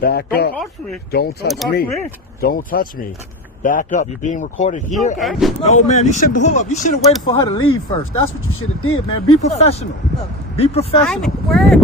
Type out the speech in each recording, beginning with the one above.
Back Don't up. touch me. Don't touch me. Don't touch me. Back up. You're being recorded here. Okay. No, man, you should hold up. You should have waited for her to leave first. That's what you should have did, man. Be professional. Look. Be professional.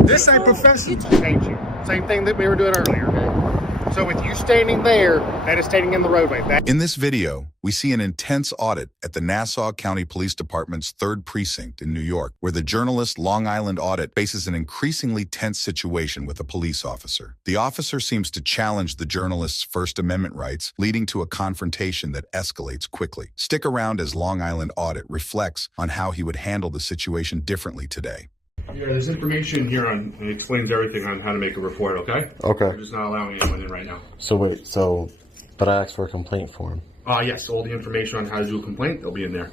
This ain't professional. Thank you. Same thing that we were doing earlier, okay? So with you standing there, that is standing in the roadway. In this video, we see an intense audit at the Nassau County Police Department's 3rd Precinct in New York, where the journalist Long Island audit faces an increasingly tense situation with a police officer. The officer seems to challenge the journalist's First Amendment rights, leading to a confrontation that escalates quickly. Stick around as Long Island audit reflects on how he would handle the situation differently today. Yeah, there's information here on, it explains everything on how to make a report, okay? Okay. We're just not allowing anyone in right now. So wait, but I asked for a complaint form. Yes, all the information on how to do a complaint, they'll be in there.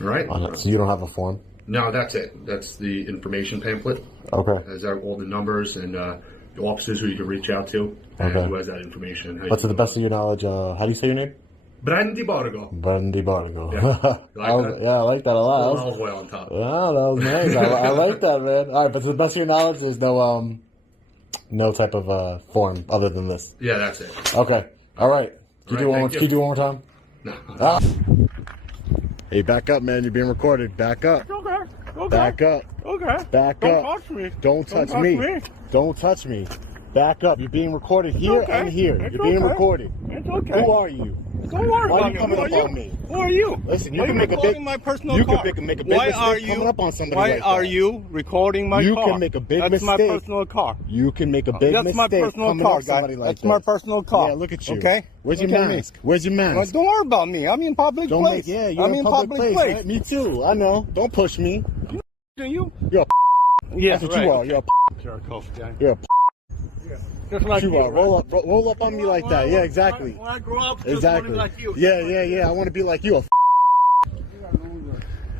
All right? So you don't have a form? No, that's it. That's the information pamphlet. Okay. It has all the numbers and the officers who you can reach out to, and who has that information. But to the best of your knowledge, how do you say your name? Brandy Borgo. Brandy Borgo. Yeah. I like that a lot. Olive oil on top. Wow, that was nice. I like that, man. All right, but to the best of your knowledge, there's no type of form other than this. Yeah, that's it. Okay. All right. Can you do one more time? No. Ah. Hey, back up, man. You're being recorded. Back up. Okay. Back up. Okay. Back Don't up. touch me. Don't touch me. Don't touch me. Back up. You're being recorded here and here. It's You're being okay. recorded. It's okay. Who are you? Don't worry Why are about you coming up on me? Who are you? Listen, you Why can are make a big. recording my personal You car? can make a big Why mistake are you coming up on somebody Why like are that. you recording my car? You can make a big That's mistake. my personal car. You can make a big That's mistake my personal coming car, up somebody guy. like That's that. my personal car. Yeah, look at you. Okay. Where's your Look at mask? Where's your mask? Well, don't worry about me. I'm in public place. Yeah, you're I'm in public place. Right? Me too. I know. Don't push me. You? You're a Yeah, That's what you are. You're a You're a coach, guy. You're a Just like you are. Roll up on me like that. Yeah, exactly. When I grow up, just Exactly. wanna be like you. Yeah. I want to be like you.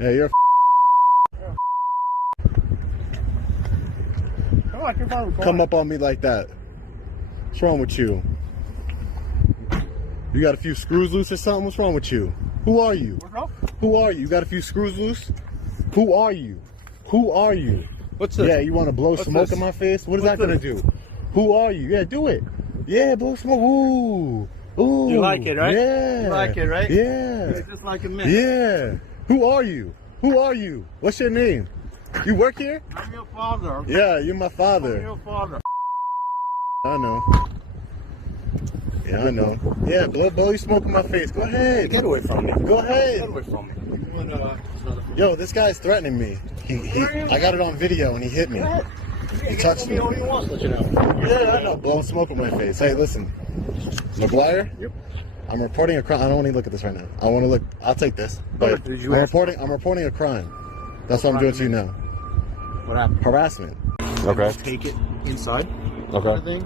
Yeah, you're a come up on me like that. What's wrong with you? You got a few screws loose or something? What's wrong with you? Who are you? What's up? Who are you? You got a few screws loose? Who are you? Who are you? What's this? Yeah, you want to blow smoke in my face? What is that going to do? Who are you? Yeah, do it. Yeah, blow smoke. Ooh. Ooh. You like it, right? Yeah. You like it, right? Yeah. You're just like a man. Yeah. Who are you? Who are you? What's your name? You work here? I'm your father. Yeah, you're my I'm father. your father. I know. Yeah, I know. Yeah, blow your smoke in my face. Go ahead. Get away from me. Go ahead. Get away from me. Yo, this guy's threatening me. I got it on video and he hit me. He touched me. Yeah, I know. Blowing smoke in my face. Hey, listen. McGuire? Yep. I'm reporting a crime. I don't want to look at this right now. I want to look. I'll take this. But I'm reporting a crime. That's what I'm doing to you now. What happened? Harassment. Okay. Take it inside. Okay. Kind of thing.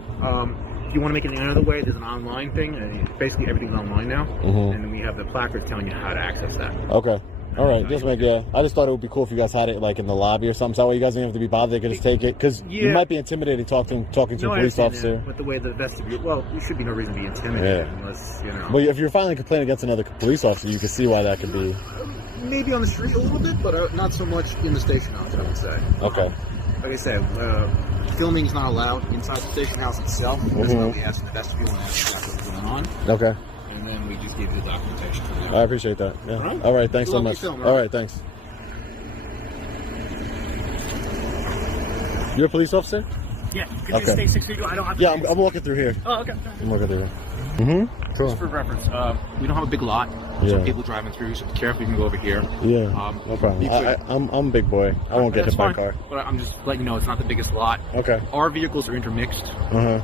If you want to make it any other way, there's an online thing. And basically, everything's online now. And then we have the placards telling you how to access that. Okay. All right. I just thought it would be cool if you guys had it like in the lobby or something. So that way you guys don't have to be bothered. They could just take it because you might be intimidated talking to a police officer. That, but the way the vestibule, well, there should be no reason to be intimidated unless you know. But if you're filing a complaint against another police officer, you can see why that could be. Maybe on the street a little bit, but not so much in the station house, I would say. Okay. Like I said, filming is not allowed inside the station house itself. That's why we ask in the vestibule and ask what's going on. Okay. And then we just give you the documentation from there. I appreciate that. Yeah. All right. Thanks so much. Film, All right. Thanks. You're a police officer? Yeah. Could you stay 6 feet? I don't have to. Yeah, I'm walking through here. Oh, okay. I'm walking through here. Cool. Just for reference, we don't have a big lot. Yeah. So people driving through, so be careful. You can go over here. Yeah. No problem. I'm a big boy. I won't get hit by a car. But I'm just letting you know it's not the biggest lot. Okay. Our vehicles are intermixed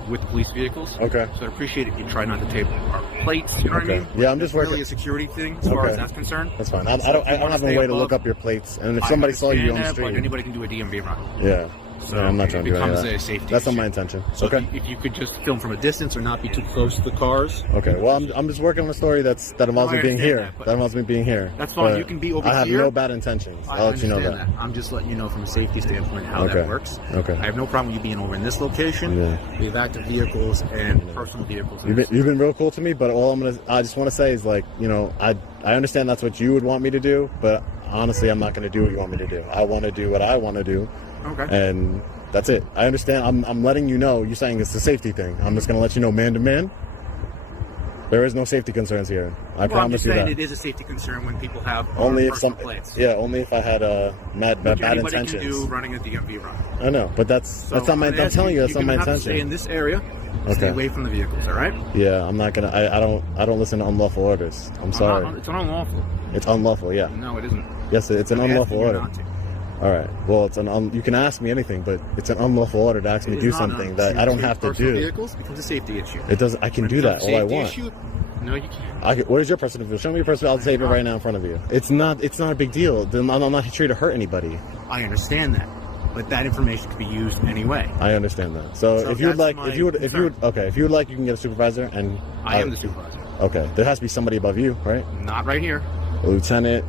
with the police vehicles. Okay. So I appreciate it. You try not to tape our plates. You know what I mean? Yeah, I'm just working. Really a security thing as far as that's concerned. That's fine. I don't have a way to look up your plates, and if somebody saw you on the street, but anybody can do a DMV run. Yeah. So I'm not trying to do any of that. a safety That's not issue. my intention. So Okay. if you could just film from a distance or not be too close to the cars. Okay. Well, I'm just working on a story that involves me being here. That involves me being here. That's fine. But You can be over I have here. no bad intentions. I'll let you know that. I'm just letting you know from a safety standpoint how that works. Okay. I have no problem with you being over in this location. Yeah. We have active vehicles and personal vehicles. You've been real cool to me, but I just want to say is like, I understand that's what you would want me to do, but honestly, I'm not going to do what you want me to do. I want to do what I want to do. Okay. And That's it. I understand. I'm letting you know. You're saying it's a safety thing. I'm just going to let you know, man to man. There is no safety concerns here. I promise you that. I'm just saying it is a safety concern when people have only if personal plates. Yeah, only if I had bad intentions. Can do running a DMV run. I know, but that's not my. I'm telling you, that's not my intention. Stay in this area. Stay away from the vehicles. All right. Yeah, I'm not gonna. I don't listen to unlawful orders. I'm sorry. It's unlawful. It's unlawful. Yeah. No, it isn't. Yes, it's an unlawful order. All right. Well, you can ask me anything, but it's an unlawful order to ask me to do something that I don't have to do. Vehicles becomes a safety issue. It does. I can do that all I want. No, you can't. What is your personal view? Show me your personal. I'll save it right now in front of you. It's not a big deal. I'm not here to hurt anybody. I understand that, but that information could be used anyway. I understand that. So if you would like, if you would like, you can get a supervisor, and I am the supervisor. Okay, there has to be somebody above you, right? Not right here. A lieutenant.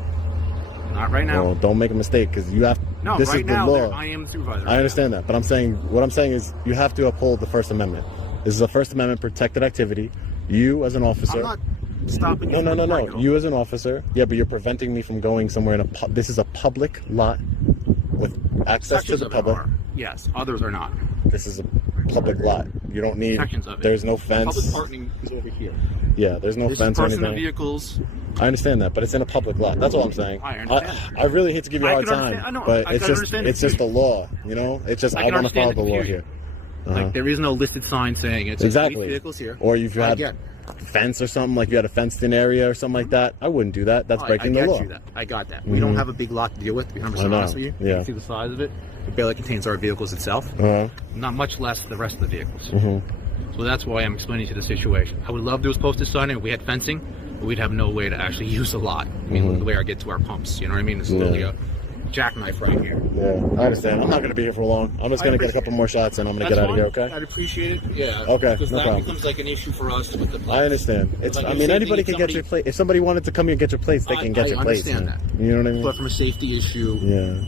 Not right now. Well, don't make a mistake, because you have. No, this right is the now law. I am the supervisor. I understand that, but what I'm saying is you have to uphold the First Amendment. This is a First Amendment protected activity. You as an officer. I'm not stopping you. No. You as an officer. Yeah, but you're preventing me from going somewhere this is a public lot with access to the public. Yes, others are not. This is a public lot. You don't need. Sections of it. There's no fence. Public parking is over here. Yeah, there's no fence or anything. Personal vehicles. I understand that, but it's in a public lot. That's all I'm saying. I understand. I really hate to give you a hard time, but it's just the law. You know, it's just I want to follow the law here. Like there is no listed sign saying it's exactly vehicles here. Or you've had a fence or something, like you had a fenced-in area or something like that. I wouldn't do that. That's breaking the law. I got that. We don't have a big lot to deal with. To be honest with you, you can see the size of it. It barely contains our vehicles itself. Not much less the rest of the vehicles. So that's why I'm explaining to the situation. I would love to have posted sign and we had fencing, but we'd have no way to actually use the lot. I mean, the way I get to our pumps, you know what I mean? It's literally a jackknife right here. Yeah, I understand. I'm not going to be here for long. I'm just going to get a couple more shots and I'm going to get out of here, okay? I'd appreciate it. Yeah. Okay, because no that problem. becomes like an issue for us with the plates. I understand. It's. I mean, anybody can get your plate. If somebody wanted to come here and get your plates, they can get your plates. I understand that. You know what I mean? But from a safety issue,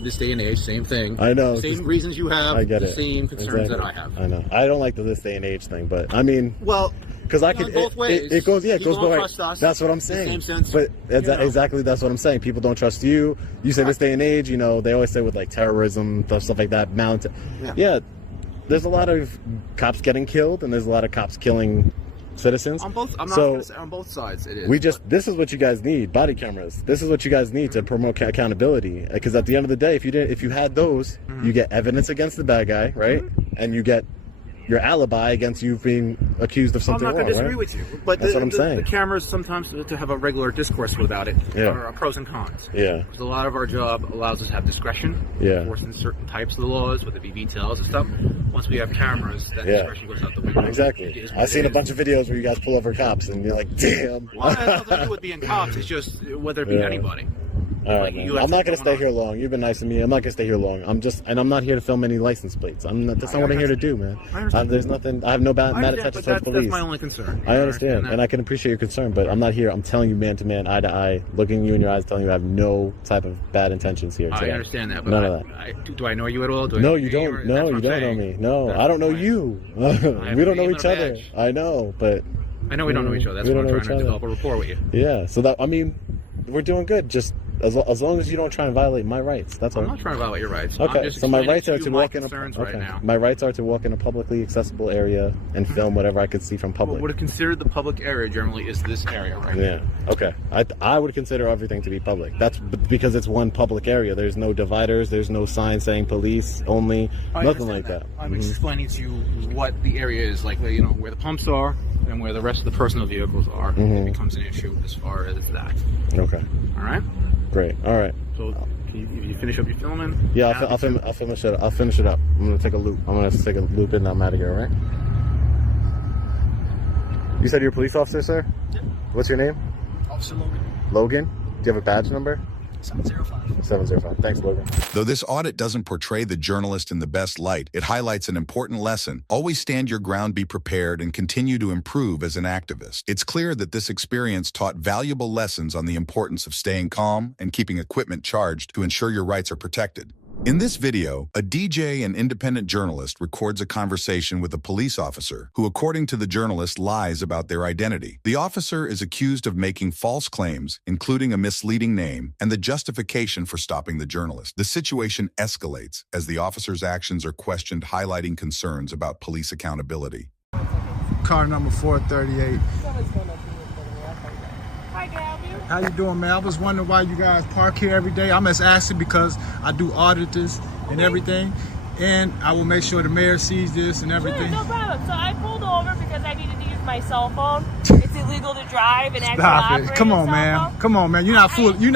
this day and age, same thing. I know. Same reasons you have. I get it. Same concerns that I have. I know. I don't like the this day and age thing, but I mean. Well. Because I could, both ways. It goes both ways. That's what I'm saying. But exactly, that's what I'm saying. People don't trust you. You say this day and age, you know, they always say with like terrorism, stuff like that. Yeah, there's a lot of cops getting killed, and there's a lot of cops killing citizens. On both, I'm not going to say on both sides. It is. This is what you guys need: body cameras. This is what you guys need to promote accountability. Because at the end of the day, if you had those, you get evidence against the bad guy, right? And you get your alibi against you being accused of something wrong. I'm not going to disagree with you, but that's what I'm saying. The cameras sometimes to have a regular discourse about it are pros and cons. Yeah. Because a lot of our job allows us to have discretion. Enforcing certain types of the laws, whether it be details and stuff. Once we have cameras, that discretion goes out the window. Exactly. I've seen a bunch of videos where you guys pull over cops and you're like, damn. Well, that has nothing to do with being cops. It's just whether it be anybody. All right, I'm not going to stay here long. You've been nice to me. I'm not going to stay here long. I'm not here to film any license plates. That's not what I'm here to do, man. There's nothing. I have no bad intentions towards police. That's my only concern. I understand, and I can appreciate your concern, but I'm not here. I'm telling you man to man, eye to eye, looking you in your eyes, telling you I have no type of bad intentions here today. I understand that, but none of that. Do I know you at all? No, you don't. No, you don't know me. No, I don't know you. We don't know each other. I know, but I know we don't know each other. That's why I'm trying to develop a rapport with you. Yeah, so that we're doing good. Just as long as you don't try and violate my rights, that's all. I'm not trying to violate your rights. Okay, so my rights are to walk in my rights are to walk in a publicly accessible area and film whatever I could see from public. What would consider the public area generally is this area right here. Yeah. Okay. I would consider everything to be public. That's because it's one public area. There's no dividers. There's no sign saying police only. Nothing like that. I'm explaining to you what the area is like. You know where the pumps are and where the rest of the personal vehicles are. It becomes an issue as far as that. Okay. All right. Great. All right. So, can you finish up your filming? Yeah, I'll finish it. I'll finish it up. I'm gonna take a loop. And I'm out of here. All right. You said you're a police officer, sir? Yeah. What's your name? Officer Logan. Logan. Do you have a badge number? 705. 705. Thanks, Logan. Though this audit doesn't portray the journalist in the best light, it highlights an important lesson. Always stand your ground, be prepared, and continue to improve as an activist. It's clear that this experience taught valuable lessons on the importance of staying calm and keeping equipment charged to ensure your rights are protected. In this video, a DJ and independent journalist records a conversation with a police officer who, according to the journalist, lies about their identity. The officer is accused of making false claims, including a misleading name, and the justification for stopping the journalist. The situation escalates as the officer's actions are questioned, highlighting concerns about police accountability. Car number 438. Hi, can I help you? How you doing, man? I was wondering why you guys park here every day. I'm just asking because I do auditors and everything, and I will make sure the mayor sees this and everything. Sure, no problem. So I pulled over because I needed to use my cell phone. It's illegal to drive and actually operate. Come on, a cell man. phone. Come on, man. You're not fool. You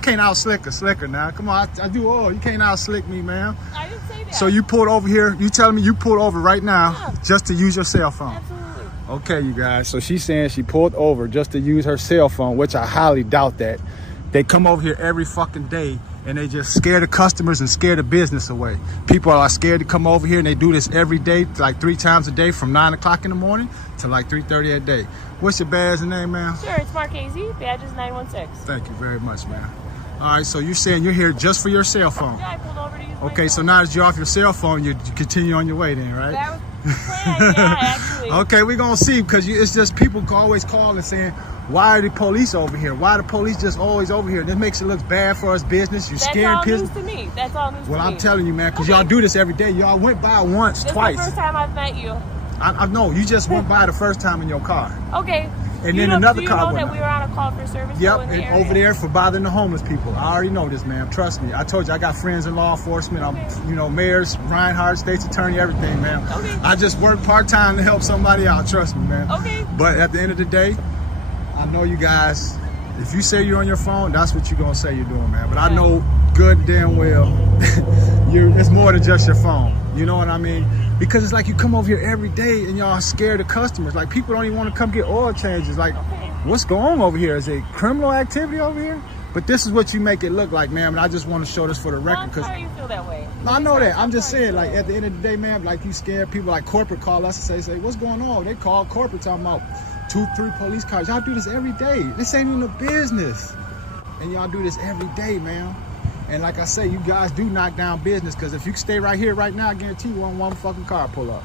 can't out slick a slicker now. Come on, I do all. You can't out slick me, man. I didn't say that. So you pulled over here. You telling me you pulled over right now just to use your cell phone? Absolutely. Okay, you guys. So she's saying she pulled over just to use her cell phone, which I highly doubt that. They come over here every fucking day and they just scare the customers and scare the business away. People are scared to come over here and they do this every day, like 3 times a day from 9 o'clock in the morning to like 3:30 at day. What's your badge and name, ma'am? Sure, it's Marchese. Badge is 916. Thank you very much, ma'am. All right, so you're saying you're here just for your cell phone? Yeah, I pulled over to use my Okay, so phone. now that you're off your cell phone, you continue on your way then, right? That was the plan, yeah, actually. Okay, we're gonna see, because it's just people always call and saying, why are the police over here? Why are the police just always over here? This makes it look bad for us business. You're scaring That's all people. news to me. That's all news to me. Well, I'm telling you, man, because y'all do this every day. Y'all went by once, This twice. is the first time I've met you. I know, you just went by the first time in your car. Okay. And then another car Do you know went that by. we were on a call for service? Yep, though, in the and area? over there for bothering the homeless people. I already know this, ma'am. Trust me. I told you I got friends in law enforcement. I'm, mayors, Reinhardt, state's attorney, everything, ma'am. Okay. I just work part-time to help somebody out. Trust me, man. Okay. But at the end of the day, I know you guys, if you say you're on your phone, that's what you're going to say you're doing, man. But I know good and damn well it's more than just your phone. You know what I mean? Because it's like you come over here every day and y'all scare the customers. Like, people don't even want to come get oil changes. Like, what's going on over here? Is it criminal activity over here? But this is what you make it look like, ma'am. And I just want to show this for the record. Well, I'm sorry you feel that way. I know that. I'm just saying, like, at the end of the day, ma'am, like, you scare people. Like, corporate call us and say, what's going on? They call corporate talking about 2, 3 police cars. Y'all do this every day. This ain't even a business. And y'all do this every day, ma'am. And like I say, you guys do knock down business, because if you stay right here right now, I guarantee you one fucking car pull up.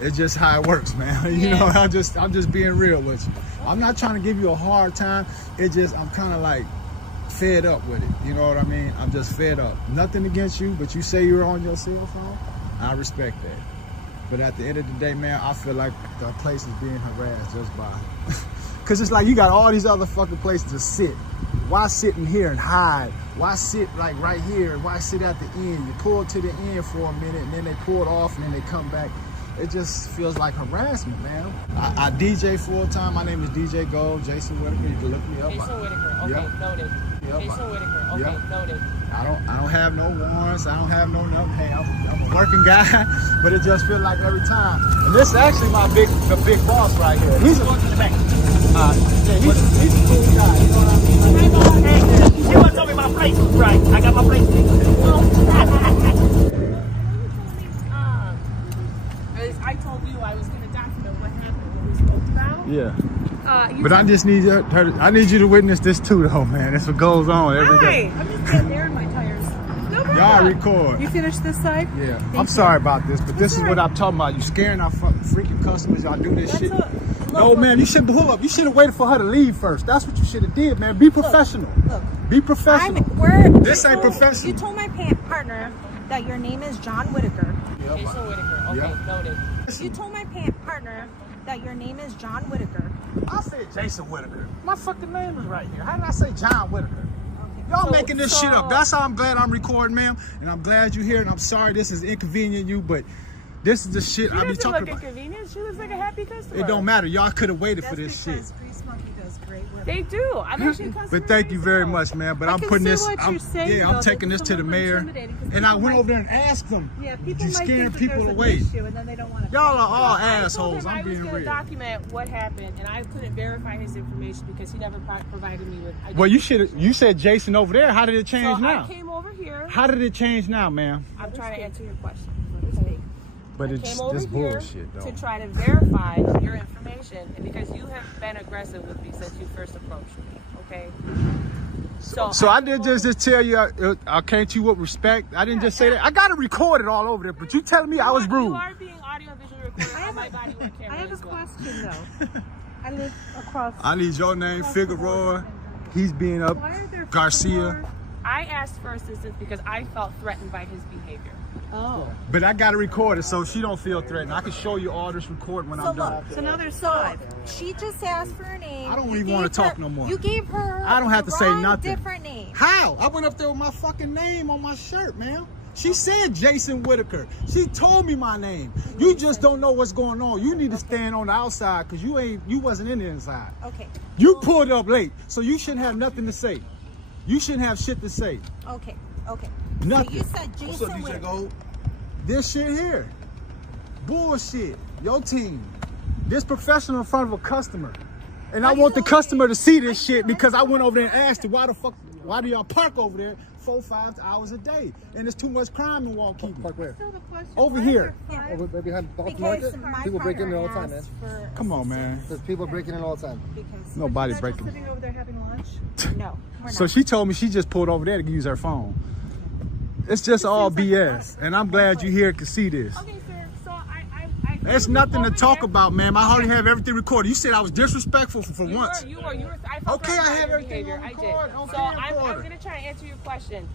It's just how it works, man. You know, I'm just being real with you. I'm not trying to give you a hard time. It just, I'm kind of like fed up with it. You know what I mean? I'm just fed up. Nothing against you, but you say you're on your cell phone. I respect that. But at the end of the day, man, I feel like the place is being harassed just by. Because it's like you got all these other fucking places to sit. Why sit in here and hide? Why sit like right here? Why sit at the end? You pull to the end for a minute and then they pull it off and then they come back. It just feels like harassment, man. I DJ full time. My name is DJ Gold, Jason Whitaker. You can look me up. Jason Whitaker. Okay, Yep. noted. Yep. Jason Whitaker. Okay, Yep. noted. I don't have no warrants. I don't have no nothing. Hey, I'm a working guy, but it just feels like every time. And this is actually the big boss right here. He's going to the back. He's a cool guy. You know what I mean? Hey, you want to tell me my place was right? I got my place. I told you I was going to document what happened, what we spoke about. Yeah. But I just need I need you to witness this too, though, man. That's what goes on every day. I'm just getting air in my tires. No problem. Y'all record. You finished this side? Yeah. Thank I'm you. sorry about this, but this is what I'm talking about. You scaring our fucking freaking customers. Y'all do this shit. No, man, you should hold up. You should have waited for her to leave first. That's what you should have did, man. Be professional. Look. Be professional. This ain't professional. You told my partner that your name is John Whitaker. Jason Whitaker. Okay, noted. You told my partner that your name is John Whitaker. I said Jason Whitaker. My fucking name is right here. How did I say John Whitaker? Y'all making this shit up. That's how I'm glad I'm recording, ma'am. And I'm glad you're here. And I'm sorry this is inconvenient you, but this is the shit I be talking about. Inconvenient. She looks like a happy customer. It don't matter. Y'all could have waited for this shit. They do. I'm actually a customer. But thank you very much, man. But I'm putting this. I'm taking this to the mayor. And I went over there and asked them. Yeah, people You might scaring think people that there's away. an issue, and then they don't want to. Y'all are all I assholes. told him I'm I was being going to real. document what happened, and I couldn't verify his information because he never provided me with. Well, you said Jason over there. How did it change so now? I came over here. How did it change now, ma'am? I'm trying to answer your question. But I it's came over this here bullshit, though. to try to verify your information, and because you have been aggressive with me since you first approached me. Okay. So I didn't just tell you I came to you with respect. I didn't just say that. I got it recorded all over there, but you telling me I was rude. You are being audio and visually recorded on my body worn camera. I have a question though. I live across. I need your name, Figueroa. He's being up. Garcia. I asked for assistance because I felt threatened by his behavior. Oh. But I got it recorded, so she don't feel threatened. I can show you all this recording when I'm done. So now there's five. She just asked for her name. I don't even want to talk no more. You gave her. I don't have to say nothing. Different name. How? I went up there with my fucking name on my shirt, man. She said Jason Whitaker. She told me my name. You just don't know what's going on. You need to stand on the outside because you wasn't in the inside. Okay. You pulled up late, so you shouldn't have nothing to say. You shouldn't have shit to say. Okay. Nothing. So you said Jason What's up, DJ Whitaker. Gold? This shit here. Bullshit. Your team. This professional in front of a customer. And I want the customer to see this shit because I went over there and asked her, why do y'all park over there 4-5 hours a day? And there's too much crime in Waukegan. Park where? Still the question, Over why here. is there five? Over behind Baltimore Because Market? my People break in there all the time, partner man. asked for Come on, man. assistance There's people breaking in all the time. because Nobody Just breaking. sitting over there having lunch. no, we're So not. she told me she just pulled over there to use her phone. It's just all BS. And I'm glad you here can see this. Okay, sir. So I There's nothing to talk about, ma'am. I already have everything recorded. You said I was disrespectful for once. You were. I felt Okay, I threatened by have your everything behavior. on I record, did. on So video I'm recorder. going to try and answer your question.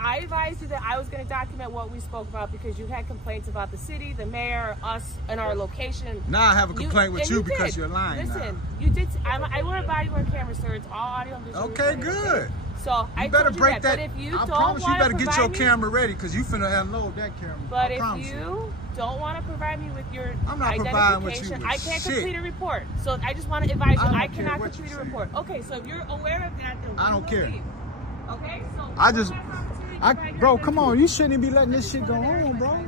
I advised you that I was going to document what we spoke about because you had complaints about the city, the mayor, us, and our location. Now I have a complaint with and you because did. you're lying. Listen, you did. I wear a body worn camera, sir. It's all audio and visual. Okay, recording, good. okay? So I You better told you break that. But if you I don't promise you wanna better get your provide me- camera ready because you finna unload that camera. But I if promise you don't want to provide me with your I'm not providing with you identification, with I can't shit. complete a report. So I just want to advise you, I don't I care cannot what you complete a say. report. Okay, so if you're aware of that, then I don't we care. will leave. Okay, so I just, you have an opportunity to provide your bro, come on. identification. You shouldn't be letting this shit go on, bro.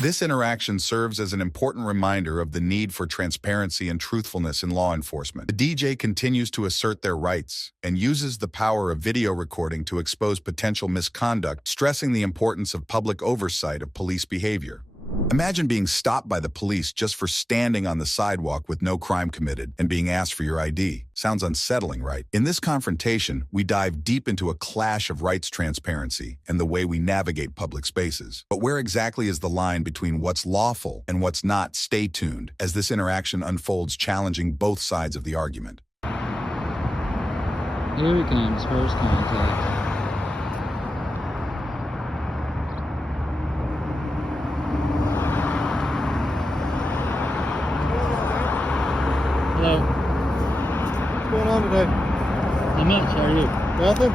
This interaction serves as an important reminder of the need for transparency and truthfulness in law enforcement. The DJ continues to assert their rights and uses the power of video recording to expose potential misconduct, stressing the importance of public oversight of police behavior. Imagine being stopped by the police just for standing on the sidewalk with no crime committed and being asked for your ID. Sounds unsettling, right? In this confrontation, we dive deep into a clash of rights transparency and the way we navigate public spaces. But where exactly is the line between what's lawful and what's not? Stay tuned as this interaction unfolds, challenging both sides of the argument. Here he comes, first contact. Hello. What's going on today? How much? How are you? Nothing.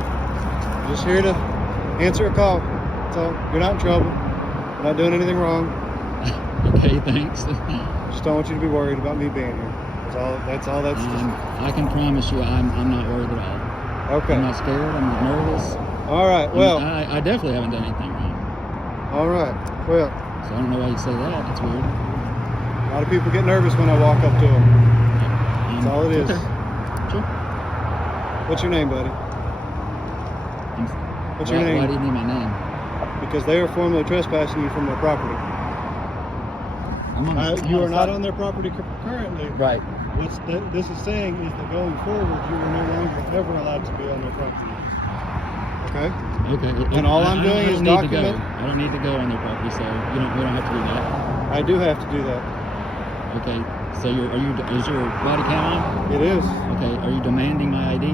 Just here to answer a call. So you're not in trouble. You're not doing anything wrong. Okay, thanks. Just don't want you to be worried about me being here. That's all. I can promise you I'm not worried at all. Okay. I'm not scared. I'm not nervous. All right. Well. I definitely haven't done anything wrong. All right. Well. So I don't know why you say that. That's weird. A lot of people get nervous when I walk up to them. That's all it is. Okay. Sure. What's your name, buddy? What's your name? Why do you need my name? Because they are formally trespassing you from their property. You are not on their property currently. Right. This is saying is that going forward, you are no longer ever allowed to be on their property. Okay. Okay. And all I'm doing is document. I don't need to go on their property, so we don't have to do that. I do have to do that. Okay. So is your body cam on? It is. Okay. Are you demanding my ID?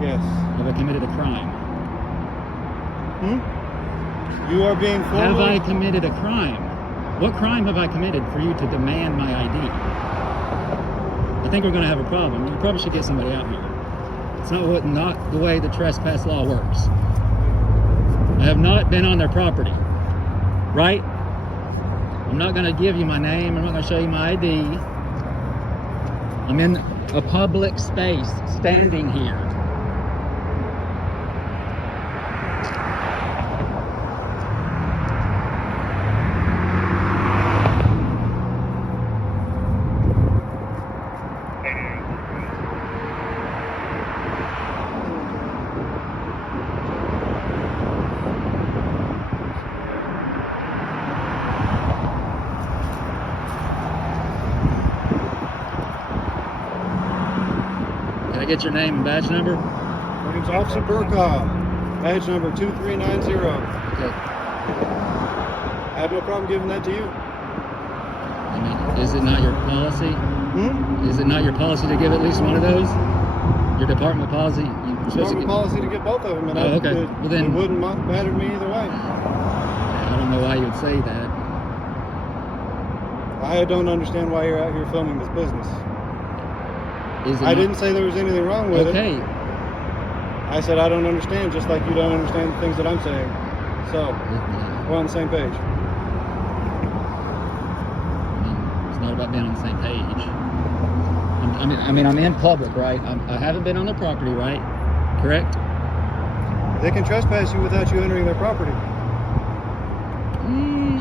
Yes. Have I committed a crime? You are being formally... Have I committed a crime? What crime have I committed for you to demand my ID? I think we're going to have a problem. You probably should get somebody out here. It's not the way the trespass law works. I have not been on their property, right? I'm not going to give you my name. I'm not going to show you my ID. I'm in a public space, standing here. I get your name and badge number? My name's Officer Burkow. Badge number 2390. Okay. I have no problem giving that to you. I mean, is it not your policy? Hmm? Is it not your policy to give at least one of those? Your department policy? Department policy to get both of them, and okay. Well, then, it wouldn't matter to me either way. I don't know why you would say that. I don't understand why you're out here filming this business. I didn't say there was anything wrong with it. Okay. I said I don't understand, just like you don't understand the things that I'm saying. So, we're on the same page. It's not about being on the same page. I mean, I'm in public, right? I haven't been on their property, right? Correct? They can trespass you without you entering their property. I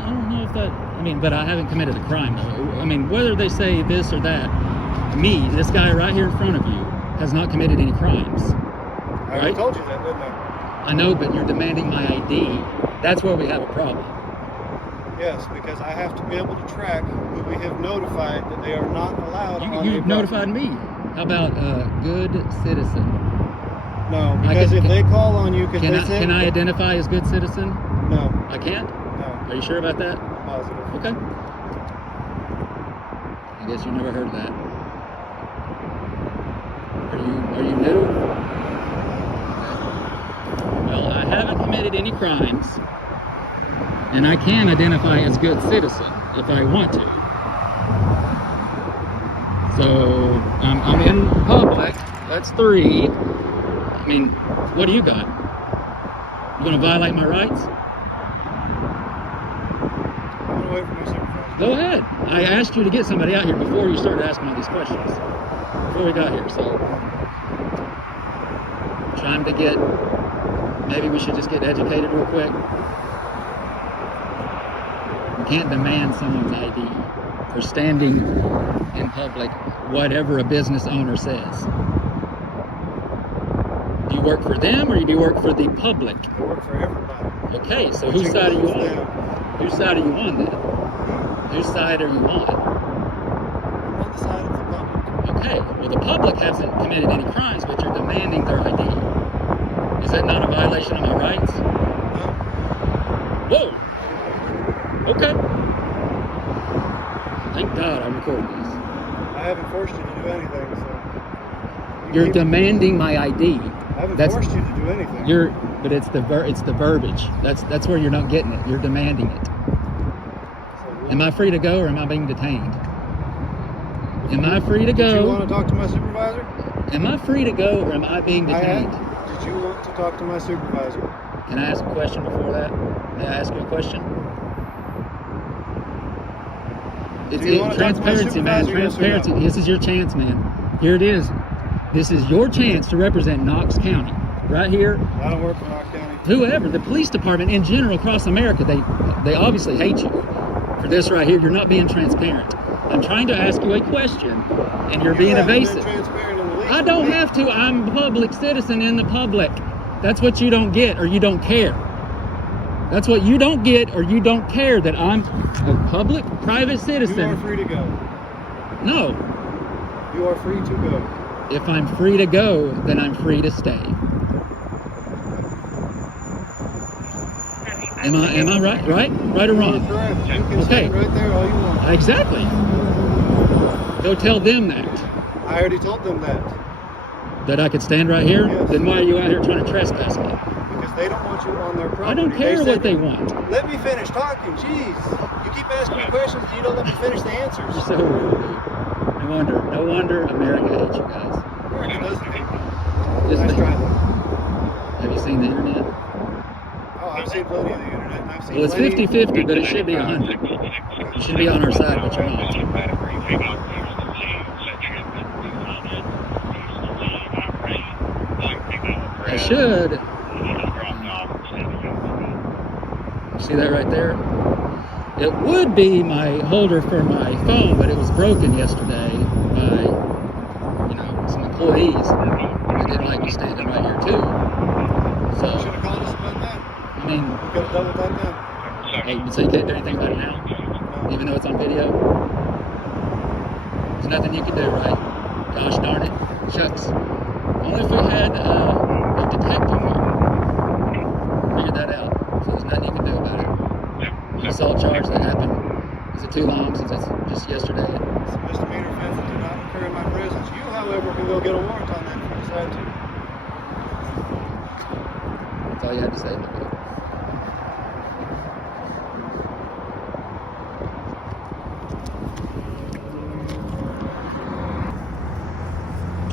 don't know if that... I mean, but I haven't committed a crime, though. I mean, whether they say this or that, me, this guy right here in front of you, has not committed any crimes. I already told you that, didn't I? I know, but you're demanding my ID. That's where we have a problem. Yes, because I have to be able to track who we have notified that they are not allowed on You notified me. How about a good citizen? No, because if they call on you, can I identify as good citizen? No. I can't? No. Are you sure about that? Positive. Okay. I guess you never heard that. Are you new? Well, I haven't committed any crimes, and I can identify as good citizen if I want to. So I'm in public. That's 3. I mean, what do you got? You gonna violate my rights? I'm gonna wait for my supervisor. Go ahead. I asked you to get somebody out here before you started asking all these questions. Before we got here, so trying to get. Maybe we should just get educated real quick. You can't demand someone's ID for standing in public, whatever a business owner says. Do you work for them or do you work for the public? I work for everybody. Okay, so whose side are you on? Whose side are you on then? Whose side are you on? I'm on the side of the public. Okay, well the public hasn't committed any crimes, but you're demanding their ID. Is that not a violation of my rights? No. Whoa! Okay. Thank God I'm recording this. I haven't forced you to do anything, so... You're demanding my ID. I haven't forced you to do anything. But it's the verbiage. That's where you're not getting it. You're demanding it. Am I free to go or am I being detained? Am I free to go? Do you want to talk to my supervisor? Am I free to go or am I being detained? Did you want to talk to my supervisor? Can I ask a question before that? May I ask you a question? It's transparency, man. Transparency. Yes, this is your chance, man. Here it is. This is your chance to represent Knox County. Right here. I don't work for Knox County. Whoever, the police department in general across America, they obviously hate you for this right here. You're not being transparent. I'm trying to ask you a question, and you're being evasive. I don't have to. I'm a public citizen in the public. That's what you don't get, or you don't care. That's what you don't get, or you don't care that I'm a public, private citizen. You are free to go. No. You are free to go. If I'm free to go, then I'm free to stay. Am I right? Right or wrong? Correct. You can stay right there all you want. Exactly. Go tell them that. I already told them that. That I could stand right here? Yes. Then why are you out here trying to trespass me? Because they don't want you on their property. I don't care what they want. Let me finish talking. Jeez. You keep asking me questions and you don't let me finish the answers. You're so rude, dude. No wonder America hates you guys. America doesn't hate me. Nice try, though. Have you seen the internet? Oh, I've seen plenty of the internet. And I've seen well, it's 50-50, but it should be 100. You should be on our side, but you're not. I should. See that right there? It would be my holder for my phone, but it was broken yesterday by, some employees. They didn't like me standing right here too. So. You should have called us about that. I mean. You could have doubled that down. Hey, so you can't do anything about it now? Even though it's on video? There's nothing you can do, right? Gosh darn it. Shucks. Only if we had a detective figured that out. So there's nothing you can do about it. The assault charge that happened, is it too long since it's just yesterday? It's a misdemeanor offense that did not occur in my presence. You, however, can go get a warrant on that if you decide to. That's all you had to say.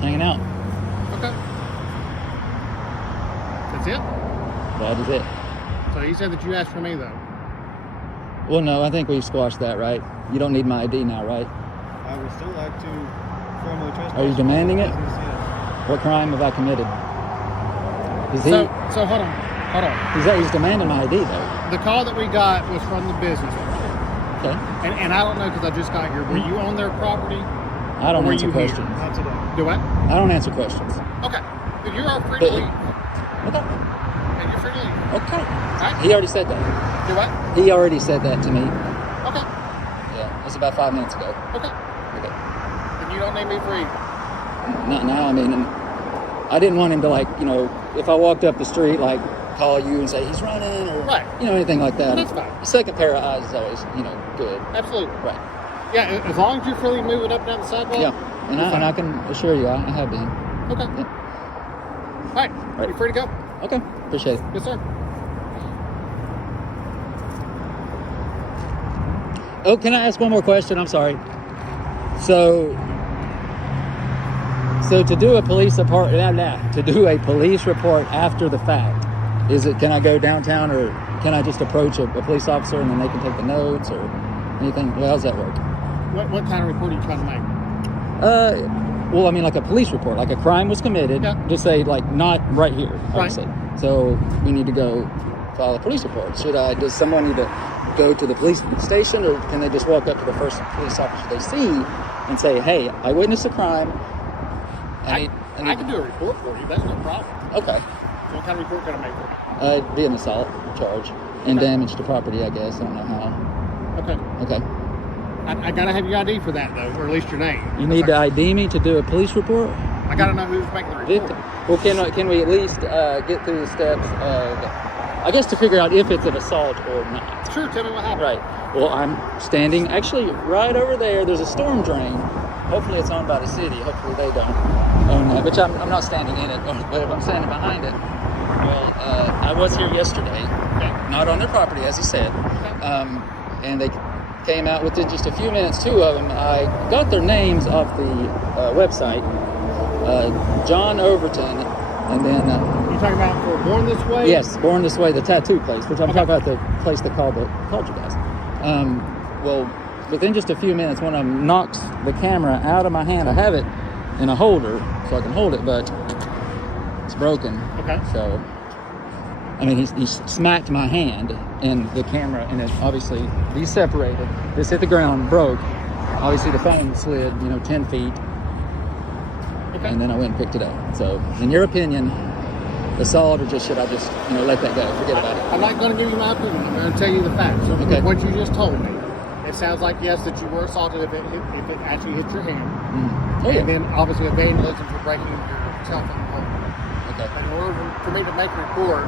Hanging out. Okay. That's it? That is it. So you said that you asked for me, though. Well, no, I think we squashed that, right? You don't need my ID now, right? I would still like to formally trespass. Are you demanding it? Yes. What crime have I committed? Is he? So hold on. He's demanding my ID, though. The call that we got was from the business. Okay. And I don't know because I just got here. Were you on their property? I don't or were answer you questions. Here? Not today. Do what? I don't answer questions. Okay. But you're all free to leave. Okay. And you're free to leave. Okay. Right? He already said that. Do what? He already said that to me. Okay. Yeah, it was about 5 minutes ago. Okay. Okay. And you don't need me free. Not now. I mean, I didn't want him to, like, you know, if I walked up the street, like, call you and say he's running or, right. You know, anything like that. Well, that's fine. The second pair of eyes is always, you know, good. Absolutely. Right. Yeah, as long as you're freely moving up and down the sidewalk. Yeah, and I can assure you I have been. Okay. Yeah. All right. You're free to go. Okay. Appreciate it. Yes, sir. Oh, can I ask one more question? I'm sorry. So to do a police report, after the fact, can I go downtown or can I just approach a police officer and then they can take the notes or anything? Well, how does that work? What kind of report are you trying to make? Well, I mean, like a police report, like a crime was committed. Yeah. Just say, like, not right here, obviously. Right. So we need to go file a police report. Does someone need to go to the police station, or can they just walk up to the first police officer they see and say, hey, I witnessed a crime. I can do a report for you. That's no problem. Okay. What kind of report can I make for you? It'd be an assault charge and damage to property, I guess. I don't know how. Okay. Okay. I gotta have your ID for that, though, or at least your name. You need to ID me to do a police report? I gotta know who's making the report. Well, can we at least get through the steps of, I guess, to figure out if it's an assault or not? Sure, tell me what happened. Right. Well, I'm standing actually right over there. There's a storm drain. Hopefully it's owned by the city. Hopefully they don't own that, which I'm not standing in it, but I'm standing behind it. Well, I was here yesterday, not on their property, as he said, and they came out within just a few minutes, two of them. I got their names off the website, John Overton, and then... you talking about for Born This Way? Yes, Born This Way, the tattoo place, which I'm talking about the place that called you guys. Well, within just a few minutes, one of them knocks the camera out of my hand. I have it in a holder so I can hold it, but it's broken. Okay. So, I mean, he smacked my hand and the camera, and it obviously separated. This hit the ground, broke. Obviously, the phone slid, 10 feet. Okay. And then I went and picked it up. So, in your opinion, assault, or should I just, let that go? Forget about it. I'm not going to give you my opinion. I'm going to tell you the facts. So okay. What you just told me, it sounds like, yes, that you were assaulted if it actually hit your hand. Mm. Oh, yeah. And then, obviously, a vandalism for breaking your cell phone home. Okay. But in order for me to make a report,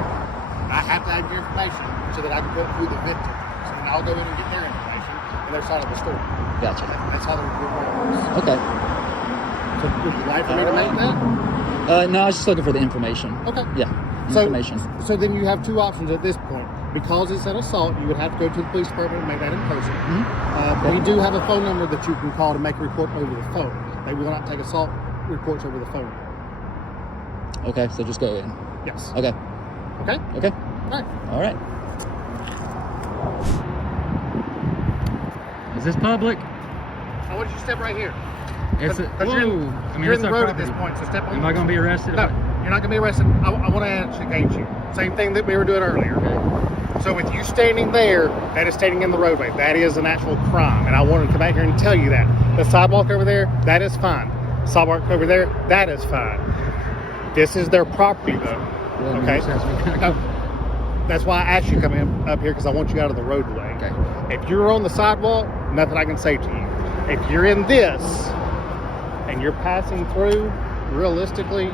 I have to have your information so that I can put who the victim is. So then I'll go in and get their information and their side of the story. Gotcha. That's how the report works. Okay. So would you like for me to make that? No, I was just looking for the information. Okay. Yeah, information. So then you have two options at this point. Because it's an assault, you would have to go to the police department and make that in person. Mm-hmm. We do have a phone number that you can call to make a report over the phone. They will not take assault reports over the phone. Okay, so just go in. Yes. Okay. Okay? Okay. All right. All right. Is this public? I want you to step right here. It's you're in the road at this point, so step on. Am I going to be arrested? No, you're not going to be arrested. I want to educate you. Same thing that we were doing earlier. Okay. So with you standing there, that is standing in the roadway. That is an actual crime, and I wanted to come back here and tell you that. The sidewalk over there, that is fine. Sidewalk over there, that is fine. This is their property, though. Okay? That's why I asked you to come up here, because I want you out of the roadway. Okay. If you're on the sidewalk, nothing I can say to you. If you're in this, and you're passing through, realistically,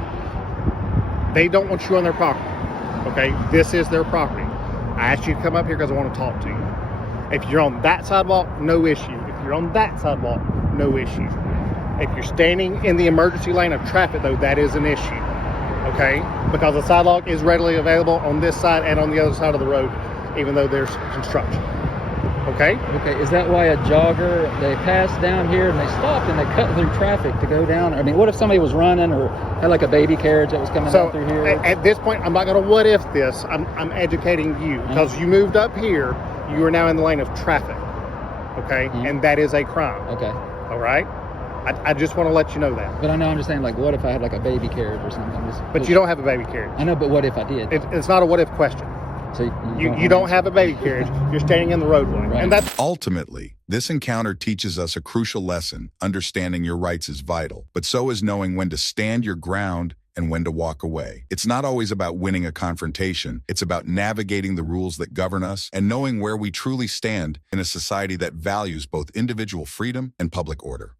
They don't want you on their property. Okay, this is their property. I asked you to come up here because I want to talk to you. If you're on that sidewalk, no issue. If you're on that sidewalk, no issue. If you're standing in the emergency lane of traffic, though, that is an issue. Okay, because the sidewalk is readily available on this side and on the other side of the road, even though there's construction. Okay? Okay, is that why a jogger, they passed down here and they stopped and they cut through traffic to go down? I mean, what if somebody was running or had like a baby carriage that was coming out through here? At this point, I'm not going to what if this. I'm educating you because you moved up here. You are now in the lane of traffic. Okay? And that is a crime. Okay. All right? I just want to let you know that. But I know, I'm just saying, like, what if I had like a baby carriage or something? But you don't have a baby carriage. I know, but what if I did? It's not a what if question. So you don't have a baby carriage. You're standing in the roadway. Right. And that's Ultimately, this encounter teaches us a crucial lesson. Understanding your rights is vital, but so is knowing when to stand your ground and when to walk away. It's not always about winning a confrontation. It's about navigating the rules that govern us and knowing where we truly stand in a society that values both individual freedom and public order.